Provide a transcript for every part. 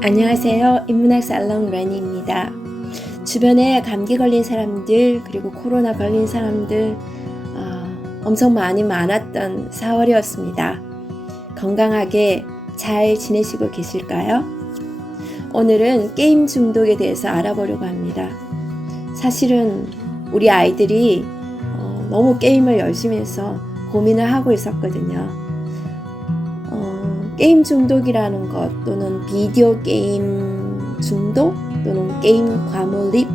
안녕하세요. 인문학 살롱 레니입니다. 주변에 감기 걸린 사람들 그리고 코로나 걸린 사람들 엄청 많았던 4월이었습니다. 건강하게 잘 지내시고 계실까요? 오늘은 게임 중독에 대해서 알아보려고 합니다. 사실은 우리 아이들이 너무 게임을 열심히 해서 고민을 하고 있었거든요. 게임 중독이라는 것 또는 비디오 게임 중독 또는 게임 과몰입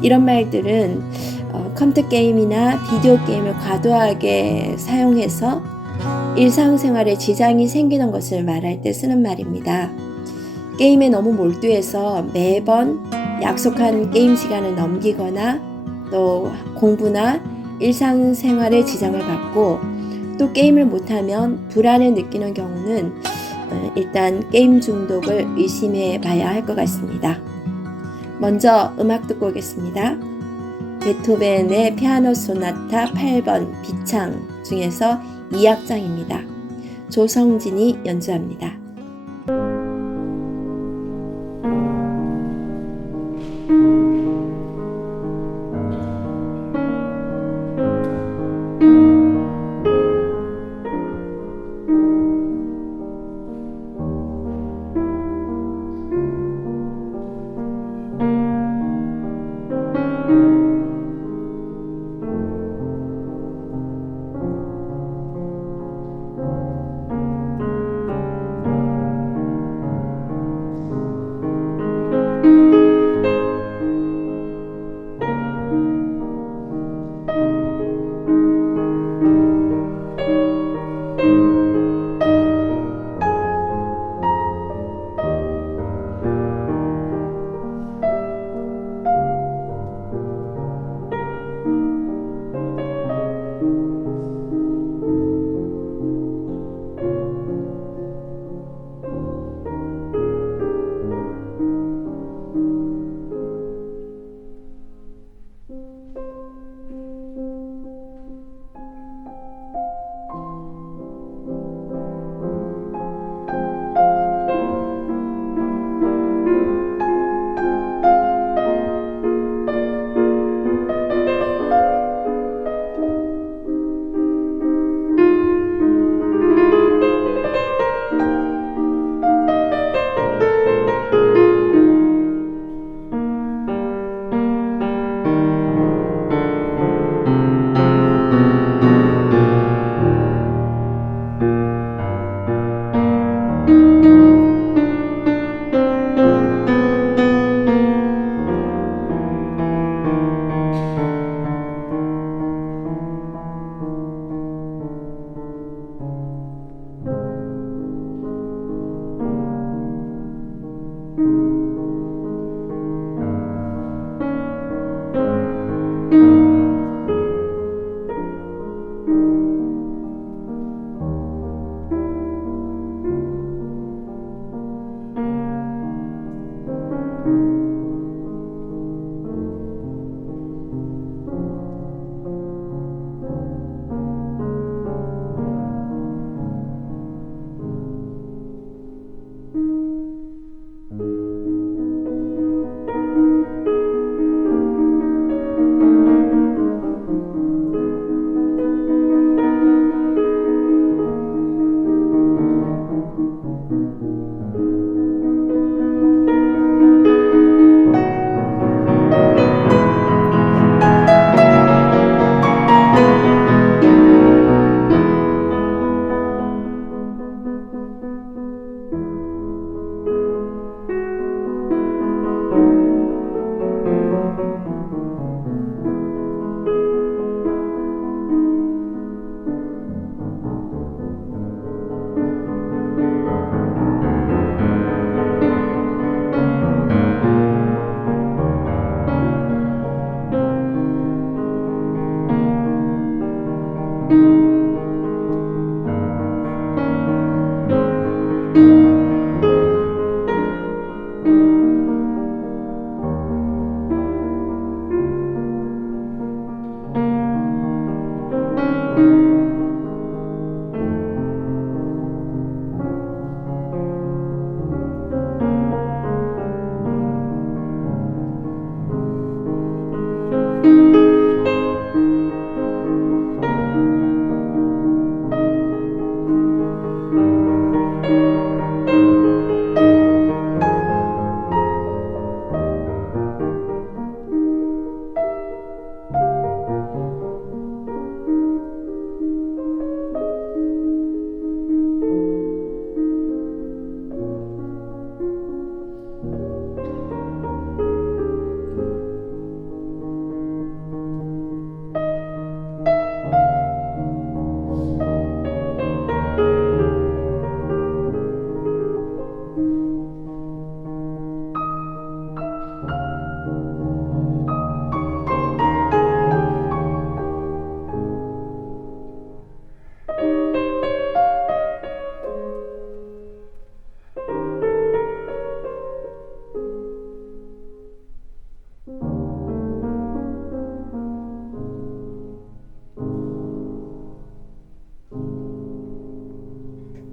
이런 말들은 컴퓨터 게임이나 비디오 게임을 과도하게 사용해서 일상생활에 지장이 생기는 것을 말할 때 쓰는 말입니다. 게임에 너무 몰두해서 매번 약속한 게임 시간을 넘기거나 또 공부나 일상생활에 지장을 받고 또 게임을 못하면 불안을 느끼는 경우는 일단 게임 중독을 의심해 봐야 할 것 같습니다. 먼저 음악 듣고 오겠습니다. 베토벤의 피아노 소나타 8번 B창 중에서 2악장입니다. 조성진이 연주합니다.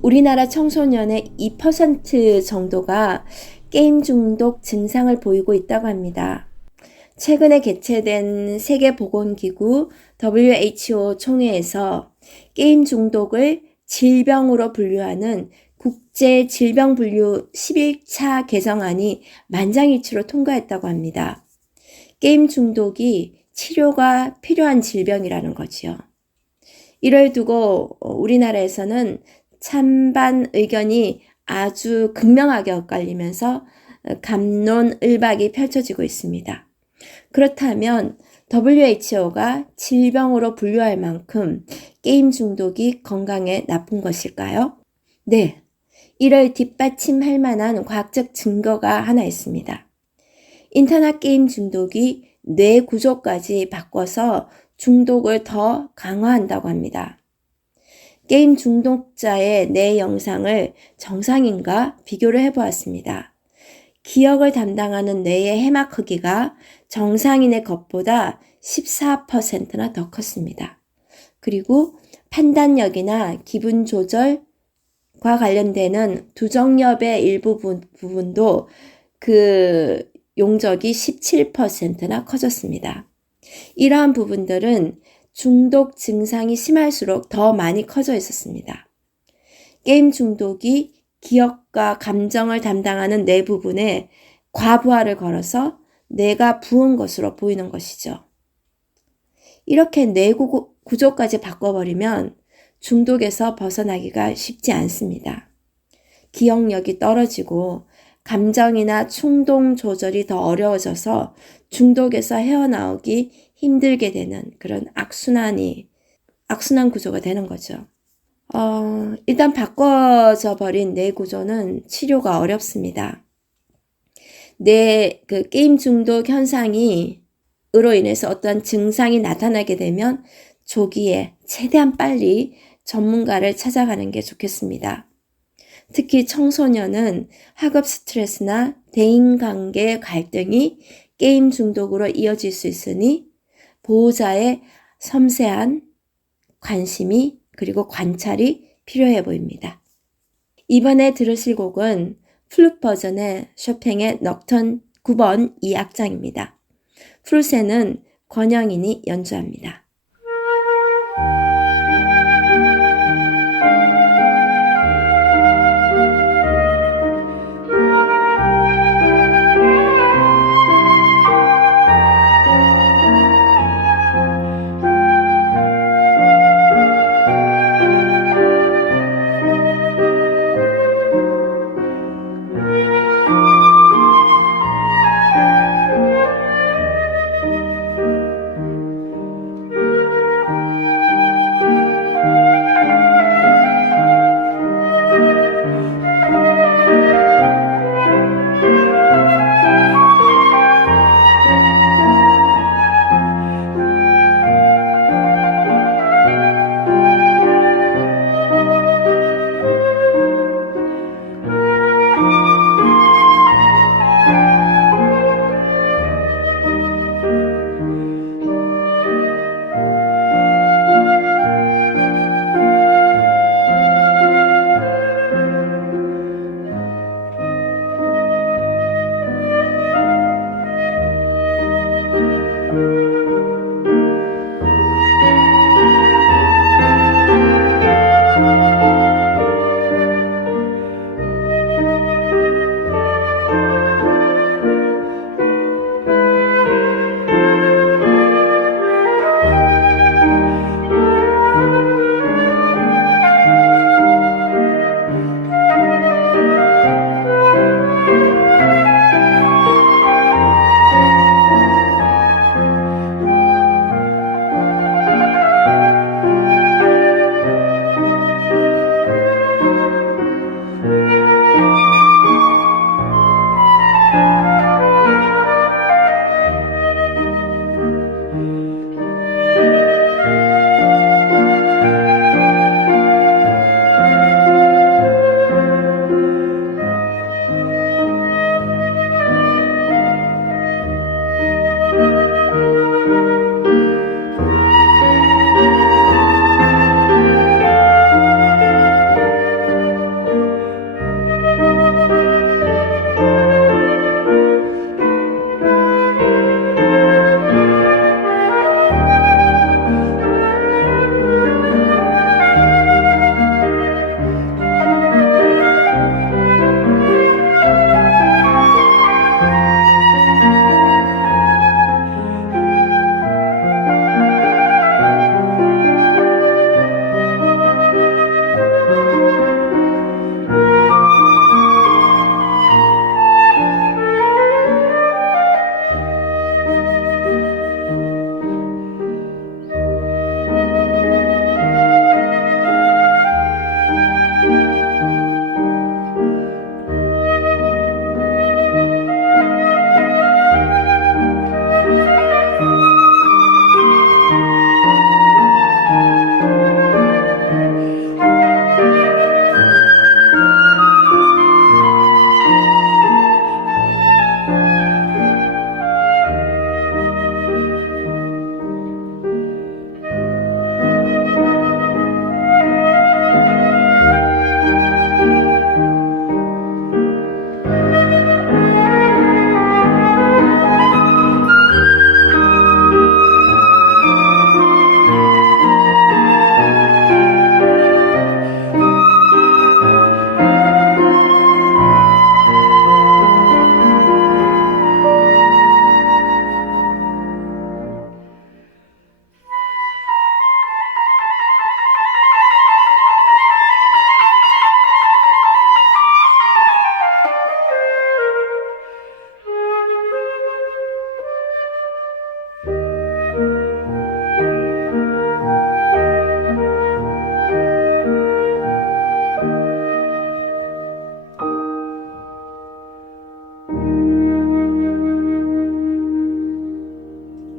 우리나라 청소년의 2% 정도가 게임 중독 증상을 보이고 있다고 합니다. 최근에 개최된 세계보건기구 WHO 총회에서 게임 중독을 질병으로 분류하는 국제질병분류 11차 개정안이 만장일치로 통과했다고 합니다. 게임 중독이 치료가 필요한 질병이라는 거지요. 이를 두고 우리나라에서는 찬반 의견이 아주 극명하게 엇갈리면서 갑론을박이 펼쳐지고 있습니다. 그렇다면 WHO가 질병으로 분류할 만큼 게임 중독이 건강에 나쁜 것일까요? 네, 이를 뒷받침할 만한 과학적 증거가 하나 있습니다. 인터넷 게임 중독이 뇌 구조까지 바꿔서 중독을 더 강화한다고 합니다. 게임 중독자의 뇌 영상을 정상인과 비교를 해보았습니다. 기억을 담당하는 뇌의 해막 크기가 정상인의 것보다 14%나 더 컸습니다. 그리고 판단력이나 기분 조절과 관련되는 두정엽의 일부 부분도 그 용적이 17%나 커졌습니다. 이러한 부분들은 중독 증상이 심할수록 더 많이 커져 있었습니다. 게임 중독이 기억과 감정을 담당하는 뇌 부분에 과부하를 걸어서 뇌가 부은 것으로 보이는 것이죠. 이렇게 뇌 구조까지 바꿔버리면 중독에서 벗어나기가 쉽지 않습니다. 기억력이 떨어지고 감정이나 충동 조절이 더 어려워져서 중독에서 헤어나오기 힘들게 되는 그런 악순환 구조가 되는 거죠. 일단 바꿔져 버린 뇌 구조는 치료가 어렵습니다. 게임 중독 으로 인해서 어떤 증상이 나타나게 되면 조기에 최대한 빨리 전문가를 찾아가는 게 좋겠습니다. 특히 청소년은 학업 스트레스나 대인관계 갈등이 게임 중독으로 이어질 수 있으니 보호자의 섬세한 관심이 그리고 관찰이 필요해 보입니다. 이번에 들으실 곡은 플룻 버전의 쇼팽의 넉턴 9번 2악장입니다. 플룻에는 권영인이 연주합니다.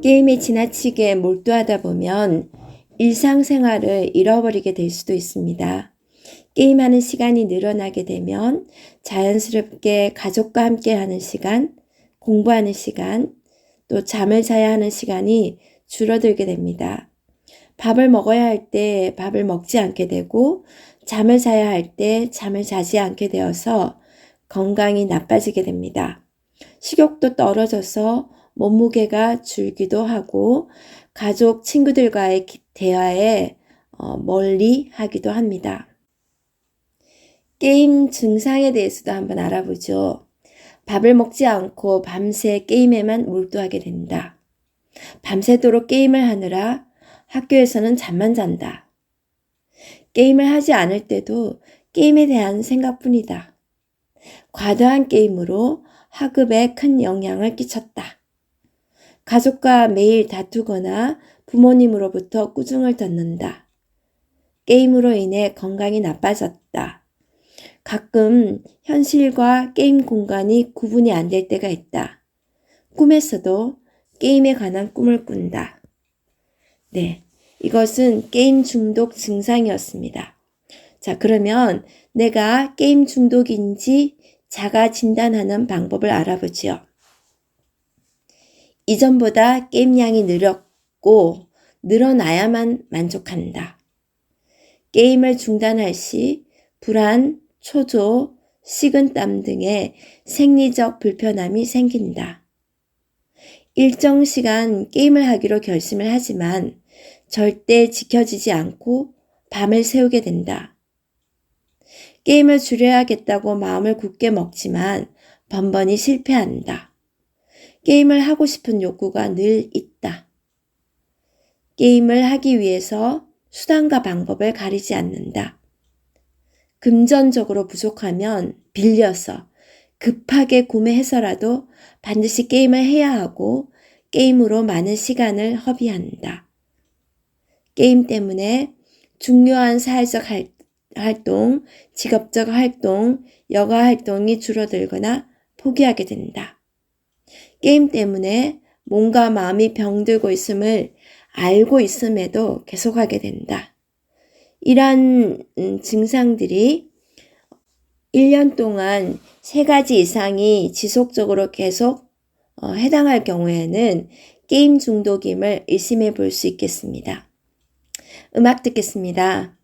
게임에 지나치게 몰두하다 보면 일상생활을 잃어버리게 될 수도 있습니다. 게임하는 시간이 늘어나게 되면 자연스럽게 가족과 함께 하는 시간, 공부하는 시간, 또 잠을 자야 하는 시간이 줄어들게 됩니다. 밥을 먹어야 할 때 밥을 먹지 않게 되고 잠을 자야 할 때 잠을 자지 않게 되어서 건강이 나빠지게 됩니다. 식욕도 떨어져서 몸무게가 줄기도 하고 가족, 친구들과의 대화에 멀리 하기도 합니다. 게임 증상에 대해서도 한번 알아보죠. 밥을 먹지 않고 밤새 게임에만 몰두하게 된다. 밤새도록 게임을 하느라 학교에서는 잠만 잔다. 게임을 하지 않을 때도 게임에 대한 생각뿐이다. 과도한 게임으로 학업에 큰 영향을 끼쳤다. 가족과 매일 다투거나 부모님으로부터 꾸중을 듣는다. 게임으로 인해 건강이 나빠졌다. 가끔 현실과 게임 공간이 구분이 안 될 때가 있다. 꿈에서도 게임에 관한 꿈을 꾼다. 네, 이것은 게임 중독 증상이었습니다. 자, 그러면 내가 게임 중독인지 자가 진단하는 방법을 알아보지요. 이전보다 게임량이 늘었고 늘어나야만 만족한다. 게임을 중단할 시 불안, 초조, 식은땀 등의 생리적 불편함이 생긴다. 일정 시간 게임을 하기로 결심을 하지만 절대 지켜지지 않고 밤을 새우게 된다. 게임을 줄여야겠다고 마음을 굳게 먹지만 번번이 실패한다. 게임을 하고 싶은 욕구가 늘 있다. 게임을 하기 위해서 수단과 방법을 가리지 않는다. 금전적으로 부족하면 빌려서 급하게 구매해서라도 반드시 게임을 해야 하고 게임으로 많은 시간을 허비한다. 게임 때문에 중요한 사회적 활동, 직업적 활동, 여가 활동이 줄어들거나 포기하게 된다. 게임 때문에 몸과 마음이 병들고 있음을 알고 있음에도 계속하게 된다. 이러한 증상들이 1년 동안 3가지 이상이 지속적으로 계속 해당할 경우에는 게임 중독임을 의심해 볼 수 있겠습니다. 음악 듣겠습니다.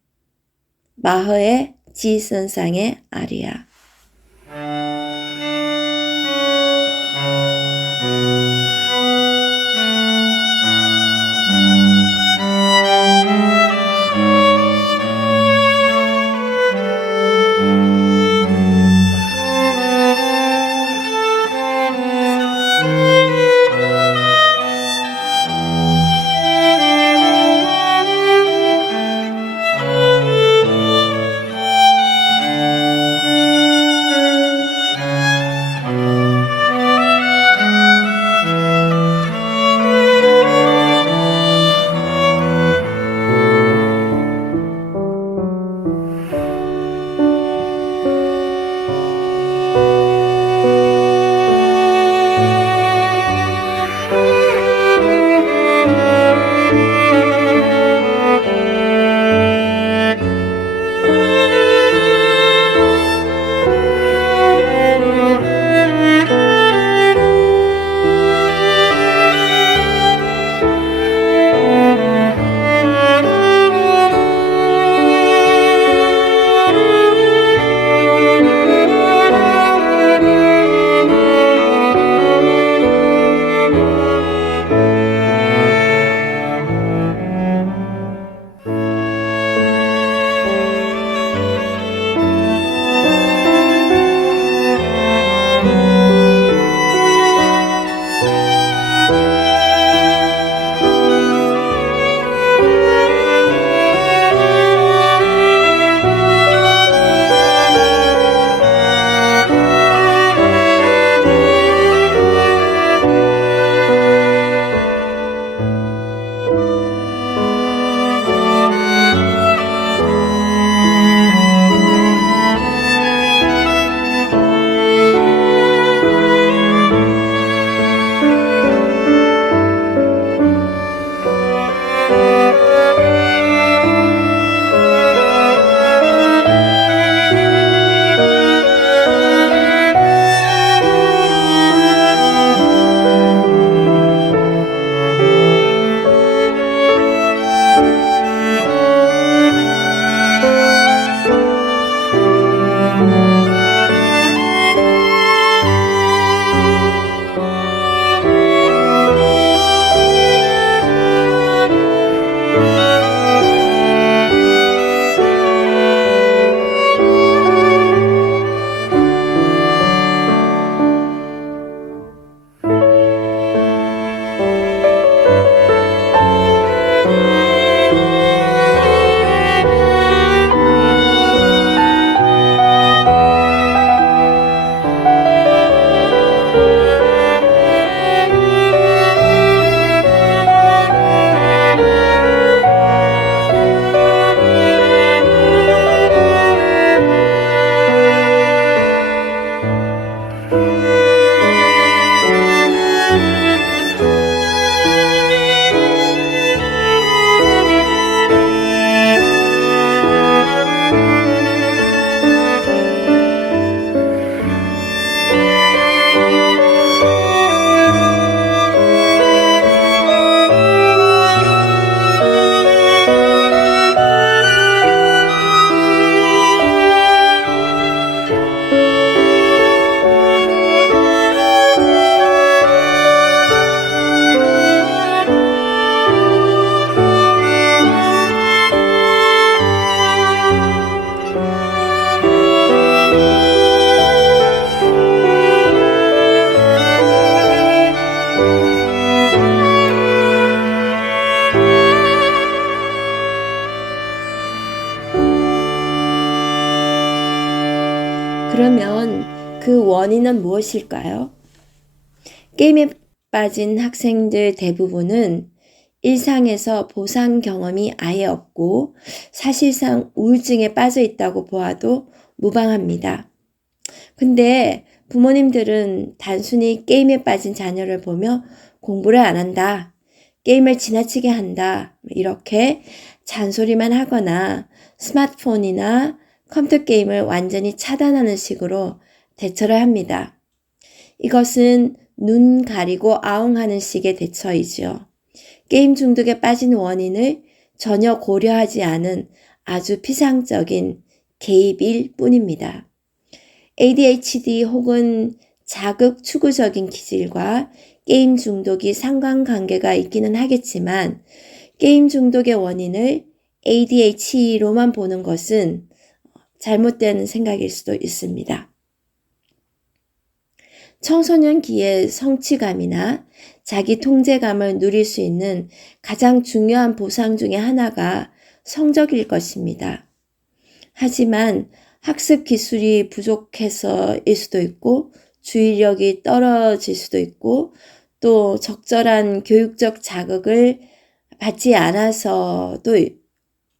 마허의 지선상의 아리아. 원인은 무엇일까요? 게임에 빠진 학생들 대부분은 일상에서 보상 경험이 아예 없고 사실상 우울증에 빠져 있다고 보아도 무방합니다. 근데 부모님들은 단순히 게임에 빠진 자녀를 보며 공부를 안 한다, 게임을 지나치게 한다, 이렇게 잔소리만 하거나 스마트폰이나 컴퓨터 게임을 완전히 차단하는 식으로 대처를 합니다. 이것은 눈 가리고 아웅하는 식의 대처이지요. 게임 중독에 빠진 원인을 전혀 고려하지 않은 아주 피상적인 개입일 뿐입니다. ADHD 혹은 자극 추구적인 기질과 게임 중독이 상관관계가 있기는 하겠지만 게임 중독의 원인을 ADHD로만 보는 것은 잘못된 생각일 수도 있습니다. 청소년기의 성취감이나 자기 통제감을 누릴 수 있는 가장 중요한 보상 중에 하나가 성적일 것입니다. 하지만 학습 기술이 부족해서일 수도 있고 주의력이 떨어질 수도 있고 또 적절한 교육적 자극을 받지 않아서도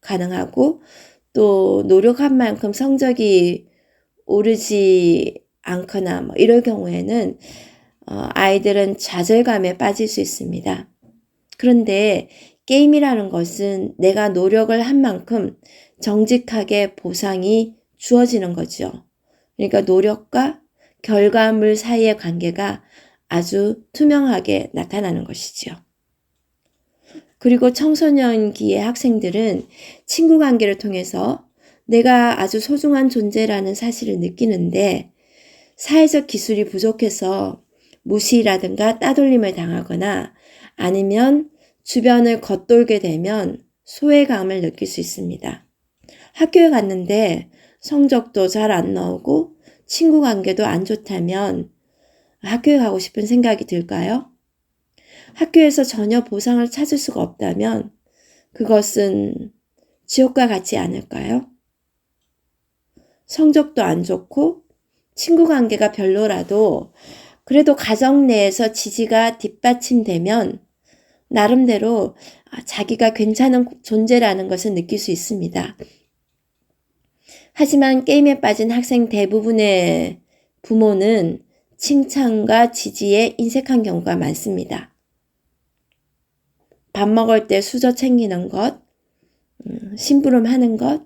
가능하고 또 노력한 만큼 성적이 오르지 않거나 이럴 경우에는 아이들은 좌절감에 빠질 수 있습니다. 그런데 게임이라는 것은 내가 노력을 한 만큼 정직하게 보상이 주어지는 거죠. 그러니까 노력과 결과물 사이의 관계가 아주 투명하게 나타나는 것이죠. 그리고 청소년기의 학생들은 친구 관계를 통해서 내가 아주 소중한 존재라는 사실을 느끼는데 사회적 기술이 부족해서 무시라든가 따돌림을 당하거나 아니면 주변을 겉돌게 되면 소외감을 느낄 수 있습니다. 학교에 갔는데 성적도 잘 안 나오고 친구 관계도 안 좋다면 학교에 가고 싶은 생각이 들까요? 학교에서 전혀 보상을 찾을 수가 없다면 그것은 지옥과 같지 않을까요? 성적도 안 좋고 친구 관계가 별로라도 그래도 가정 내에서 지지가 뒷받침되면 나름대로 자기가 괜찮은 존재라는 것을 느낄 수 있습니다. 하지만 게임에 빠진 학생 대부분의 부모는 칭찬과 지지에 인색한 경우가 많습니다. 밥 먹을 때 수저 챙기는 것, 심부름하는 것,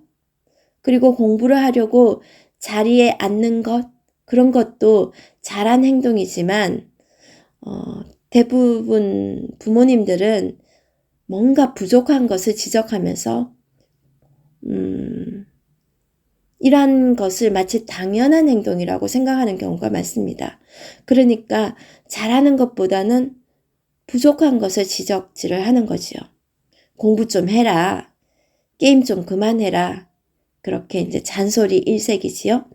그리고 공부를 하려고 자리에 앉는 것, 그런 것도 잘한 행동이지만 대부분 부모님들은 뭔가 부족한 것을 지적하면서 이러한 것을 마치 당연한 행동이라고 생각하는 경우가 많습니다. 그러니까 잘하는 것보다는 부족한 것을 지적질을 하는 거지요. 공부 좀 해라. 게임 좀 그만해라. 그렇게 이제 잔소리 일색이지요.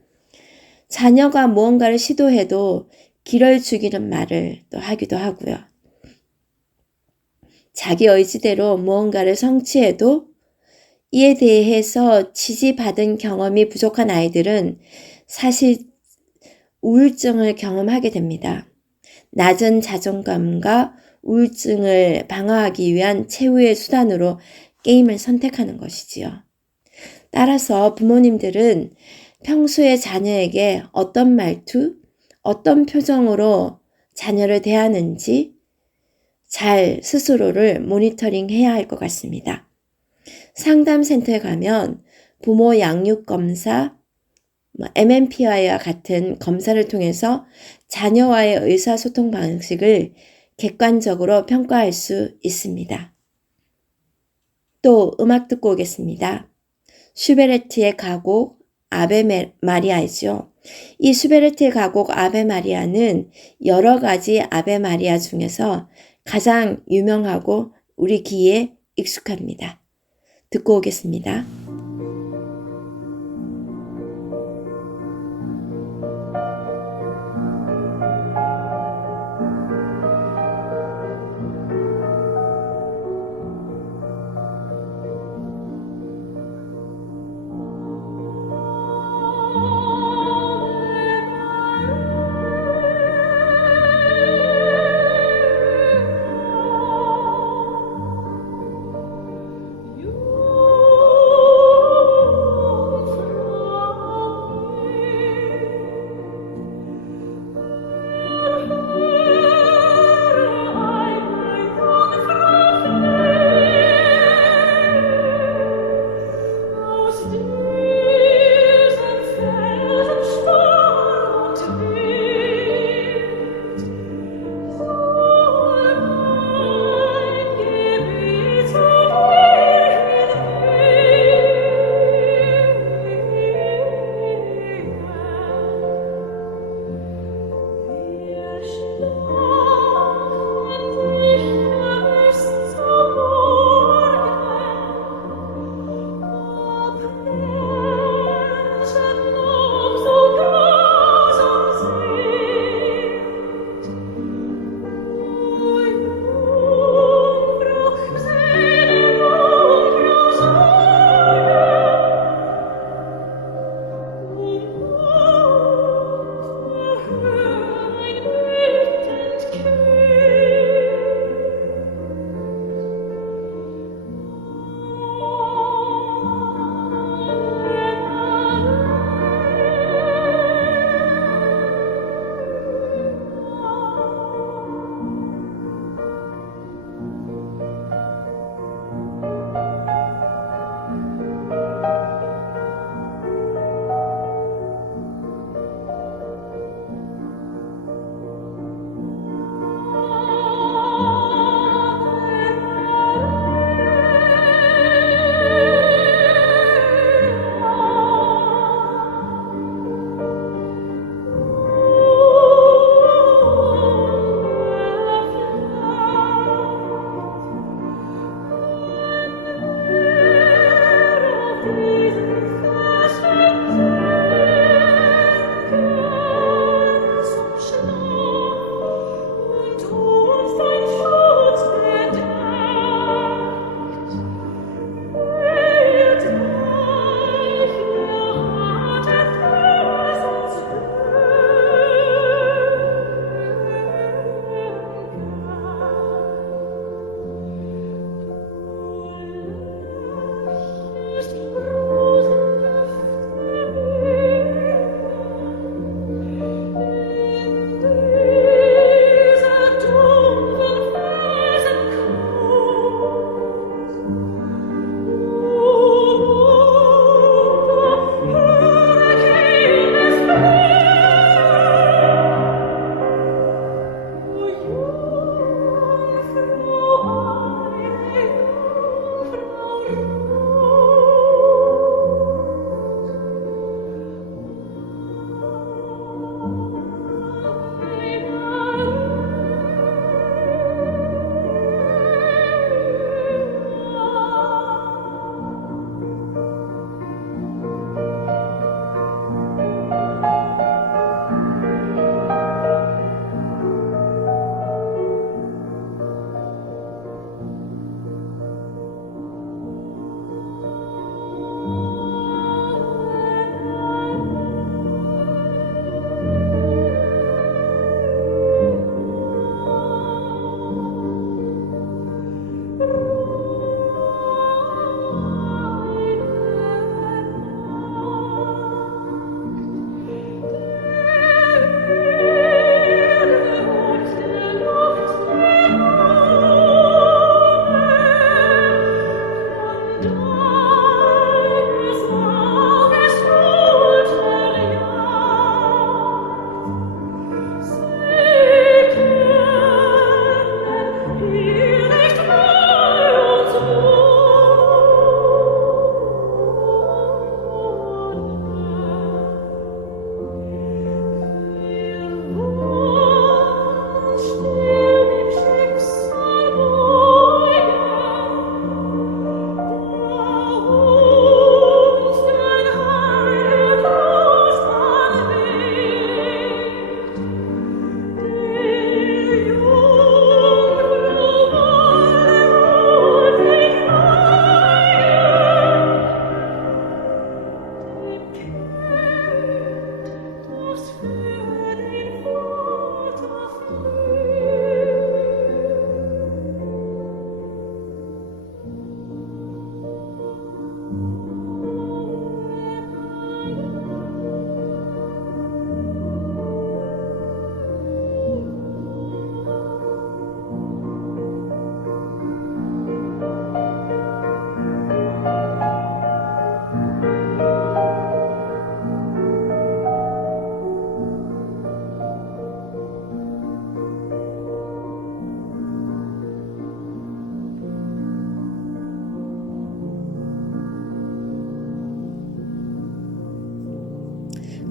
자녀가 무언가를 시도해도 기를 죽이는 말을 또 하기도 하고요. 자기 의지대로 무언가를 성취해도 이에 대해서 지지받은 경험이 부족한 아이들은 사실 우울증을 경험하게 됩니다. 낮은 자존감과 우울증을 방어하기 위한 최후의 수단으로 게임을 선택하는 것이지요. 따라서 부모님들은 평소에 자녀에게 어떤 말투, 어떤 표정으로 자녀를 대하는지 잘 스스로를 모니터링 해야 할 것 같습니다. 상담센터에 가면 부모 양육 검사, MMPI와 같은 검사를 통해서 자녀와의 의사소통 방식을 객관적으로 평가할 수 있습니다. 또 음악 듣고 오겠습니다. 슈베르트의 가곡 아베 마리아이죠. 이 슈베르트의 가곡 아베 마리아는 여러 가지 아베 마리아 중에서 가장 유명하고 우리 귀에 익숙합니다. 듣고 오겠습니다.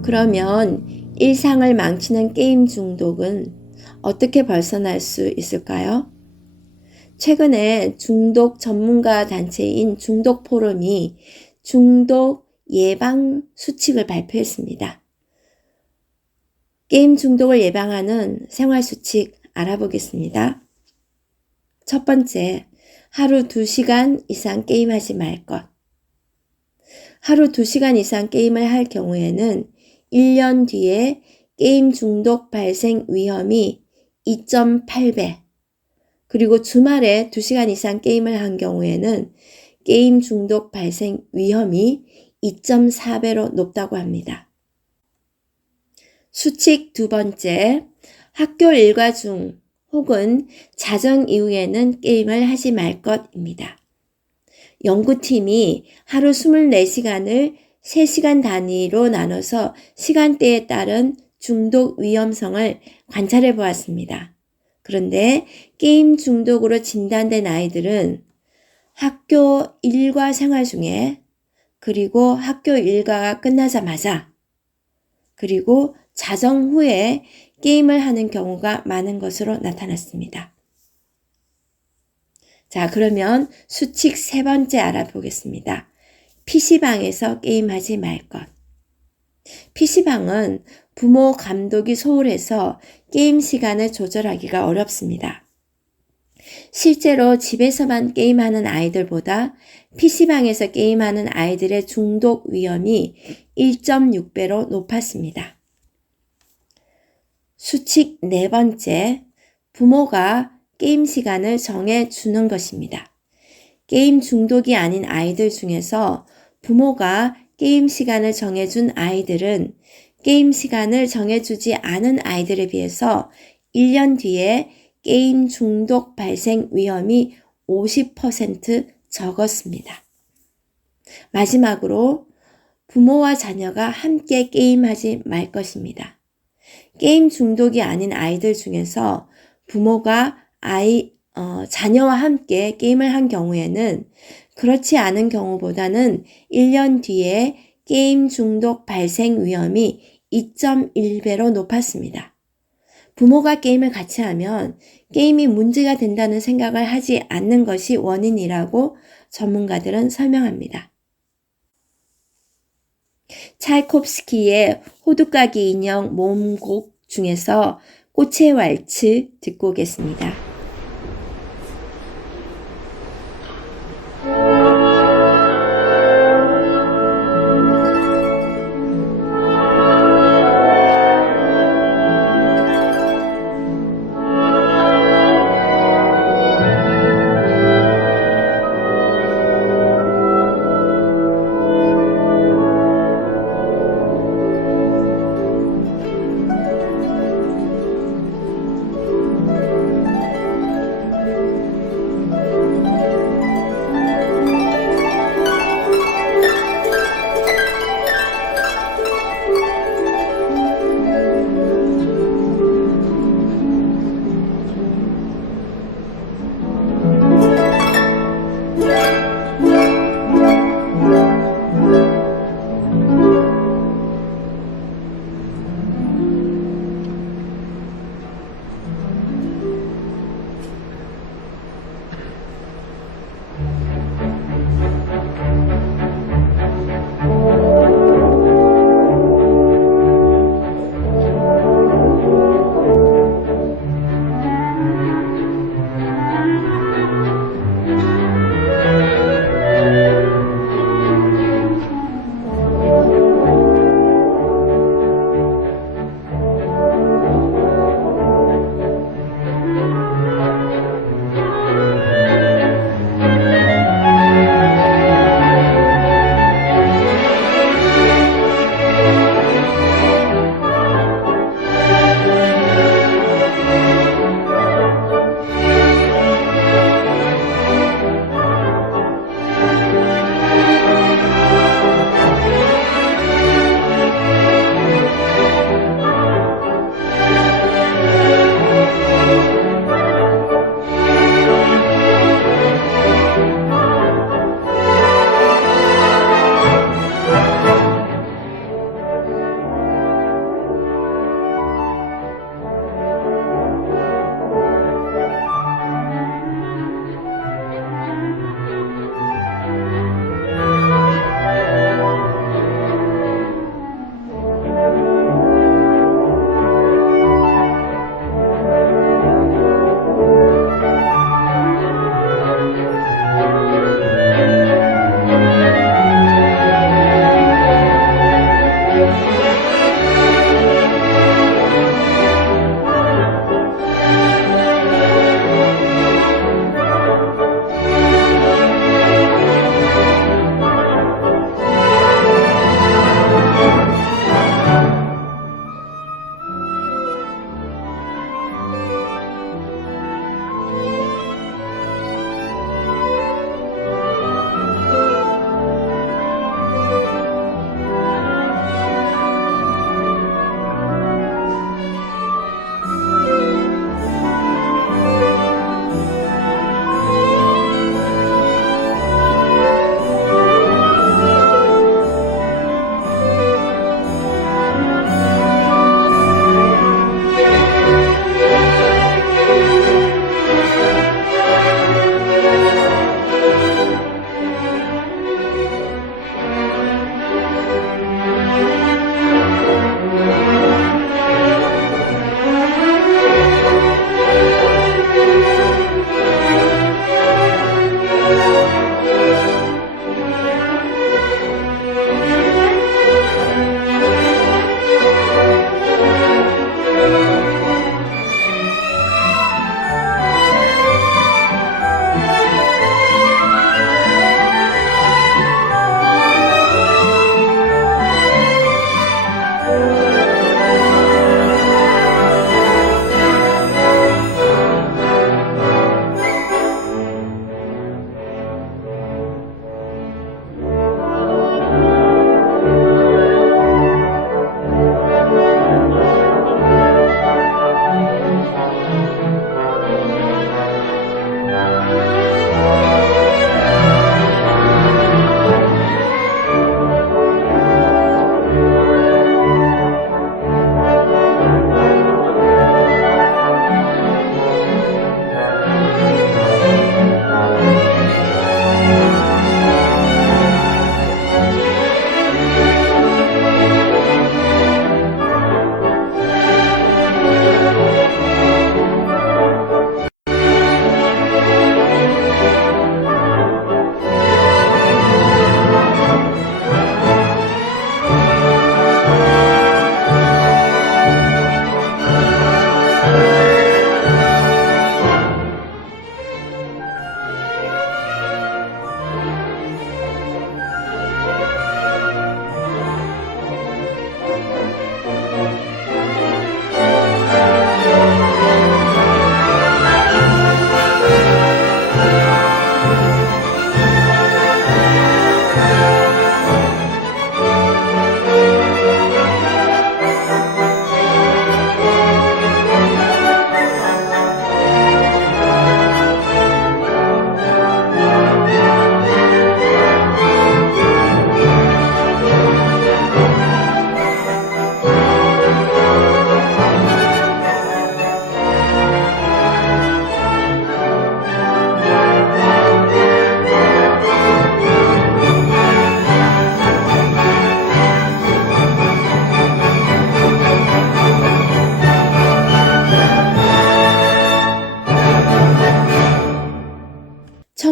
그러면 일상을 망치는 게임 중독은 어떻게 벗어날 수 있을까요? 최근에 중독 전문가 단체인 중독 포럼이 중독 예방 수칙을 발표했습니다. 게임 중독을 예방하는 생활 수칙 알아보겠습니다. 첫 번째, 하루 2시간 이상 게임하지 말 것. 하루 2시간 이상 게임을 할 경우에는 1년 뒤에 게임 중독 발생 위험이 2.8배, 그리고 주말에 2시간 이상 게임을 한 경우에는 게임 중독 발생 위험이 2.4배로 높다고 합니다. 수칙 두 번째, 학교 일과 중 혹은 자정 이후에는 게임을 하지 말 것입니다. 연구팀이 하루 24시간을 3시간 단위로 나눠서 시간대에 따른 중독 위험성을 관찰해 보았습니다. 그런데 게임 중독으로 진단된 아이들은 학교 일과 생활 중에, 그리고 학교 일과가 끝나자마자, 그리고 자정 후에 게임을 하는 경우가 많은 것으로 나타났습니다. 자, 그러면 수칙 세 번째 알아보겠습니다. PC방에서 게임하지 말 것. PC방은 부모 감독이 소홀해서 게임 시간을 조절하기가 어렵습니다. 실제로 집에서만 게임하는 아이들보다 PC방에서 게임하는 아이들의 중독 위험이 1.6배로 높았습니다. 수칙 네 번째, 부모가 게임 시간을 정해 주는 것입니다. 게임 중독이 아닌 아이들 중에서 부모가 게임 시간을 정해준 아이들은 게임 시간을 정해주지 않은 아이들에 비해서 1년 뒤에 게임 중독 발생 위험이 50% 적었습니다. 마지막으로 부모와 자녀가 함께 게임하지 말 것입니다. 게임 중독이 아닌 아이들 중에서 부모가 자녀와 함께 게임을 한 경우에는 그렇지 않은 경우보다는 1년 뒤에 게임 중독 발생 위험이 2.1배로 높았습니다. 부모가 게임을 같이 하면 게임이 문제가 된다는 생각을 하지 않는 것이 원인이라고 전문가들은 설명합니다. 차이콥스키의 호두까기 인형 모음곡 중에서 꽃의 왈츠 듣고 오겠습니다.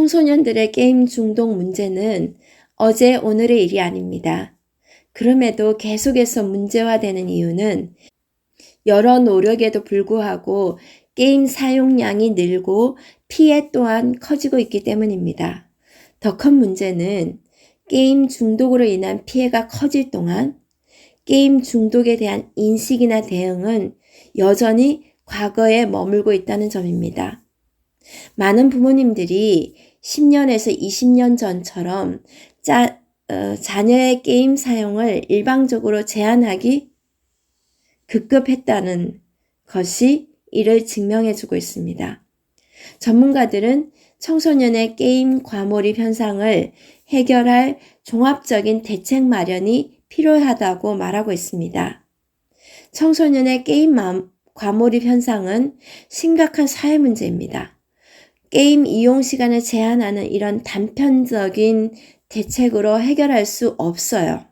청소년들의 게임 중독 문제는 어제 오늘의 일이 아닙니다. 그럼에도 계속해서 문제화되는 이유는 여러 노력에도 불구하고 게임 사용량이 늘고 피해 또한 커지고 있기 때문입니다. 더 큰 문제는 게임 중독으로 인한 피해가 커질 동안 게임 중독에 대한 인식이나 대응은 여전히 과거에 머물고 있다는 점입니다. 많은 부모님들이 10년에서 20년 전처럼 자녀의 게임 사용을 일방적으로 제한하기 급급했다는 것이 이를 증명해주고 있습니다. 전문가들은 청소년의 게임 과몰입 현상을 해결할 종합적인 대책 마련이 필요하다고 말하고 있습니다. 청소년의 게임 과몰입 현상은 심각한 사회 문제입니다. 게임 이용 시간을 제한하는 이런 단편적인 대책으로 해결할 수 없어요.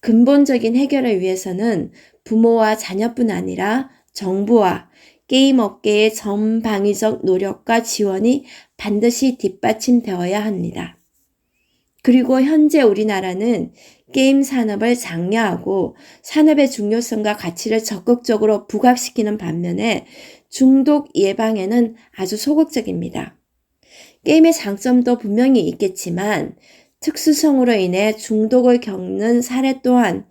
근본적인 해결을 위해서는 부모와 자녀뿐 아니라 정부와 게임 업계의 전방위적 노력과 지원이 반드시 뒷받침되어야 합니다. 그리고 현재 우리나라는 게임 산업을 장려하고 산업의 중요성과 가치를 적극적으로 부각시키는 반면에 중독 예방에는 아주 소극적입니다. 게임의 장점도 분명히 있겠지만 특수성으로 인해 중독을 겪는 사례 또한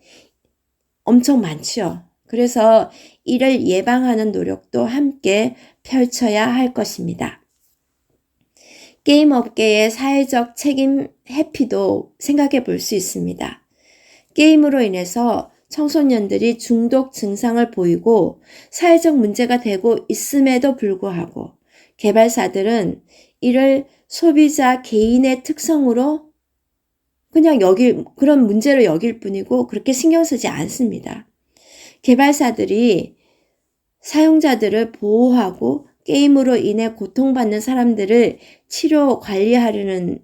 엄청 많죠. 그래서 이를 예방하는 노력도 함께 펼쳐야 할 것입니다. 게임 업계의 사회적 책임 회피도 생각해 볼 수 있습니다. 게임으로 인해서 청소년들이 중독 증상을 보이고 사회적 문제가 되고 있음에도 불구하고 개발사들은 이를 소비자 개인의 특성으로 그냥 그런 문제로 여길 뿐이고 그렇게 신경 쓰지 않습니다. 개발사들이 사용자들을 보호하고 게임으로 인해 고통받는 사람들을 치료 관리하려는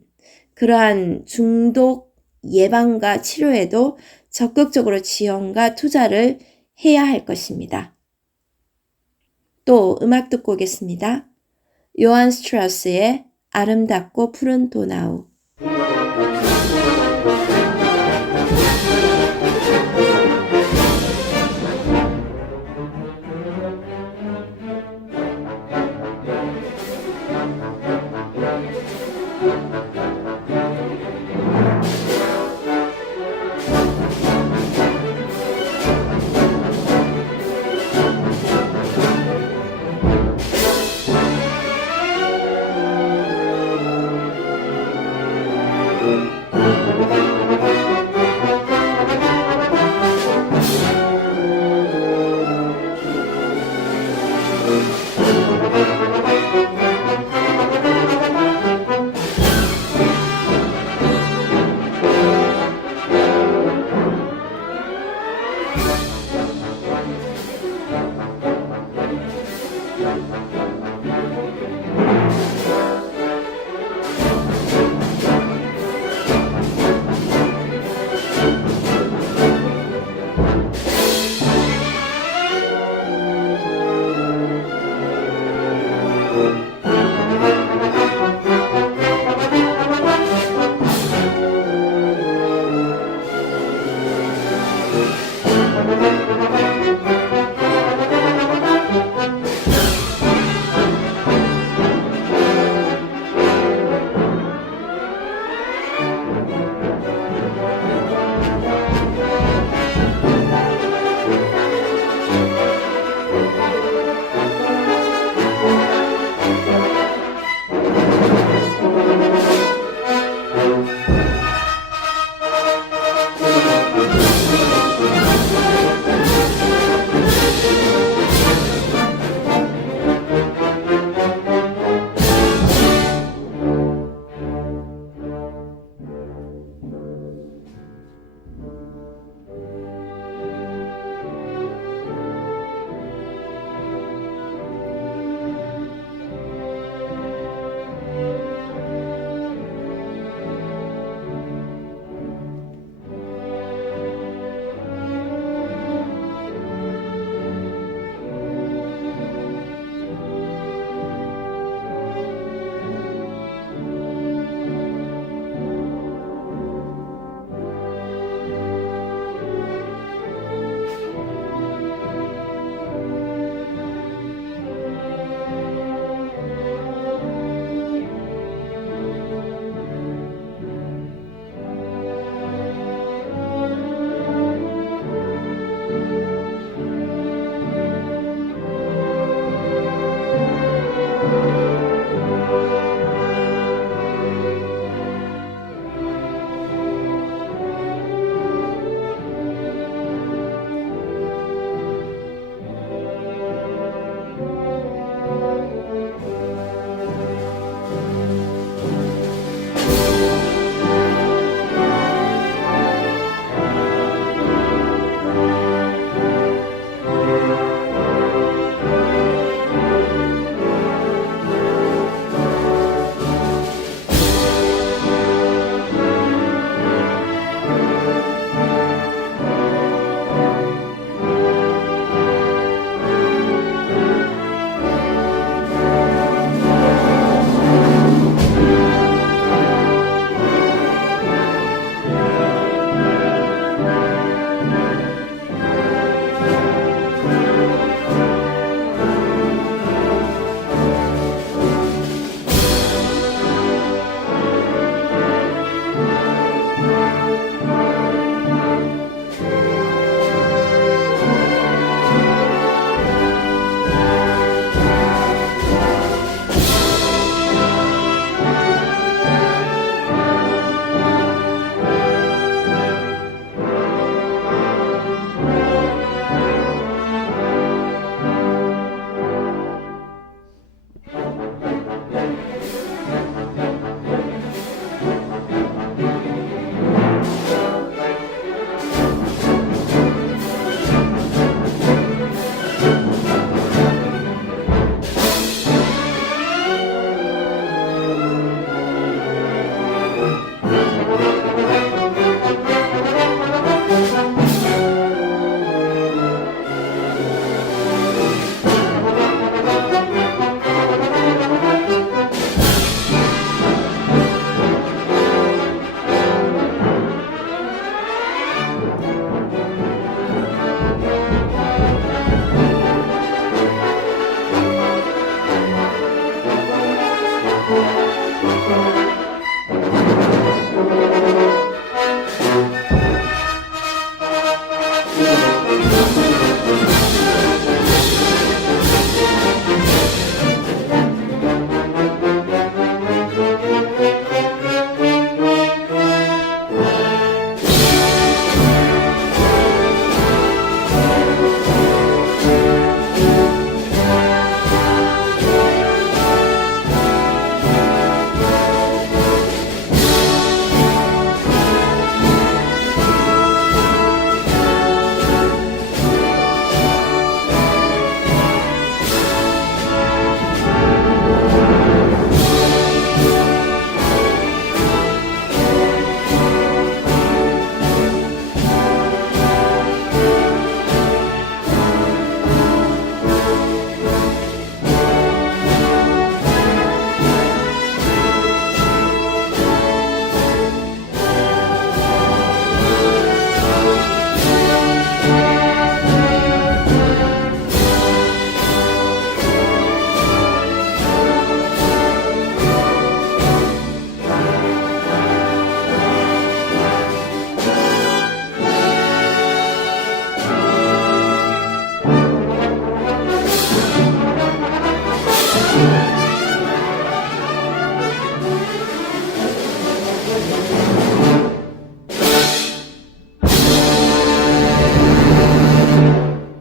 그러한 중독 예방과 치료에도 적극적으로 지원과 투자를 해야 할 것입니다. 또 음악 듣고 오겠습니다. 요한 스트라스의 아름답고 푸른 도나우.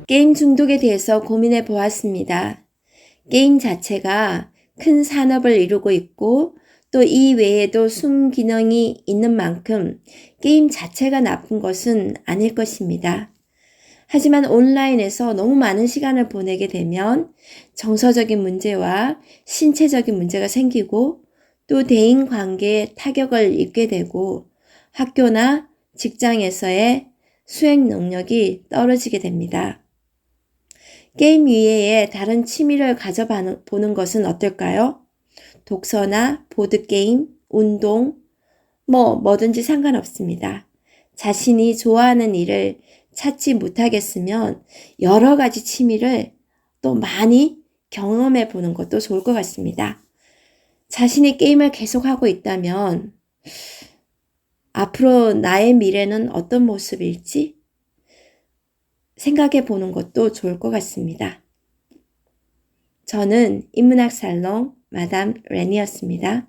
게임 중독에 대해서 고민해 보았습니다. 게임 자체가 큰 산업을 이루고 있고 또 이 외에도 순기능이 있는 만큼 게임 자체가 나쁜 것은 아닐 것입니다. 하지만 온라인에서 너무 많은 시간을 보내게 되면 정서적인 문제와 신체적인 문제가 생기고 또 대인 관계에 타격을 입게 되고 학교나 직장에서의 수행 능력이 떨어지게 됩니다. 게임 이외에 다른 취미를 가져보는 것은 어떨까요? 독서나 보드게임, 운동, 뭐든지 상관없습니다. 자신이 좋아하는 일을 찾지 못하겠으면 여러 가지 취미를 또 많이 경험해 보는 것도 좋을 것 같습니다. 자신이 게임을 계속하고 있다면 앞으로 나의 미래는 어떤 모습일지 생각해 보는 것도 좋을 것 같습니다. 저는 인문학 살롱 마담 레니였습니다.